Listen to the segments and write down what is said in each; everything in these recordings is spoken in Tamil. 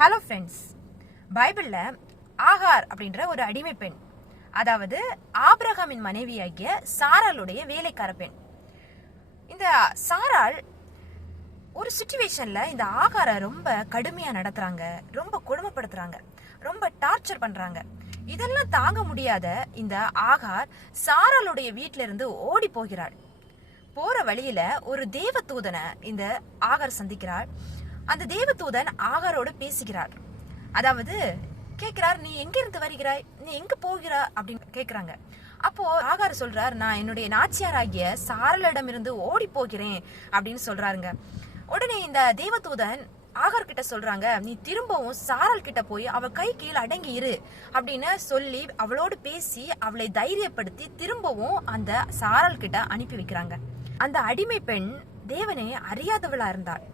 ஹலோ ஃப்ரெண்ட்ஸ், பைபிளில் ஆகார் அப்படின்ற ஒரு அடிமை பெண், அதாவது ஆபிரகாமின் மனைவியாகிய சாராளுடைய வேலைக்கார பெண். இந்த சாராள் ஒரு சுச்சுவேஷன்ல இந்த ஆகாரை ரொம்ப கடுமையா நடத்துறாங்க, ரொம்ப கொடுமைப்படுத்துறாங்க, ரொம்ப டார்ச்சர் பண்றாங்க. இதெல்லாம் தாங்க முடியாத இந்த ஆகார் சாராளுடைய வீட்டில இருந்து ஓடி போகிறாள். போற வழியில ஒரு தேவதூதனை இந்த ஆகார் சந்திக்கிறாள். அந்த தேவதூதன் ஆகாரோடு பேசுகிறார். அதாவது கேட்கிறார், நீ எங்க இருந்து வருகிறாய், நீ எங்க போகிறா அப்படின்னு கேட்கிறாங்க. அப்போ ஆகார் சொல்றார், நான் என்னுடைய நாச்சியாராகிய சாரலிடம் இருந்து ஓடி போகிறேன் அப்படின்னு சொல்றாருங்க. உடனே இந்த தேவதூதன் ஆகார் கிட்ட சொல்றாங்க, நீ திரும்பவும் சாரல் கிட்ட போய் அவள் கை கீழே அடங்கி இரு அப்படின்னு சொல்லி அவளோடு பேசி அவளை தைரியப்படுத்தி திரும்பவும் அந்த சாரல் கிட்ட அனுப்பி வைக்கிறாங்க. அந்த அடிமை பெண் தேவனை அறியாதவளா இருந்தாள்.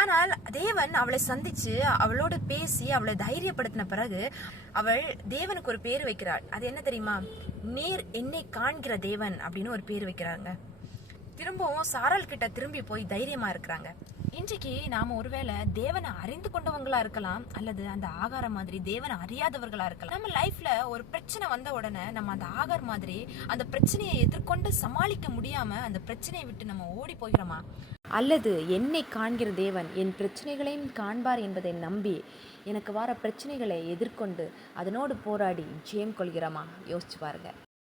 ஆனால் தேவன் அவளை சந்திச்சு அவளோடு பேசி அவளை தைரியப்படுத்தின பிறகு அவள் தேவனுக்கு ஒரு பேர் வைக்கிறாள். அது என்ன தெரியுமா? நீர் என்னை காண்கிற தேவன் அப்படின்னு ஒரு பேர் வைக்கிறாங்க. திரும்பவும் சாரல் கிட்ட திரும்பி போய் தைரியமா இருக்கிறாங்க. இன்றைக்கு நாம ஒருவேளை தேவனை அறிந்து கொண்டவங்களா இருக்கலாம், அல்லது அந்த ஆகார மாதிரி தேவனை அறியாதவர்களா இருக்கலாம். நம்ம லைஃப்ல ஒரு பிரச்சனை வந்த உடனே நம்ம அந்த ஆகார் மாதிரி அந்த பிரச்சனையை எதிர்கொண்டு சமாளிக்க முடியாம அந்த பிரச்சனையை விட்டு நம்ம ஓடி போகிறோமா? அல்லது என்னை காண்கிற தேவன் என் பிரச்சனைகளையும் காண்பார் என்பதை நம்பி எனக்கு வர பிரச்சனைகளை எதிர்கொண்டு அதனோடு போராடி ஜெயம் கொள்கிறோமா? யோசிச்சு பாருங்க.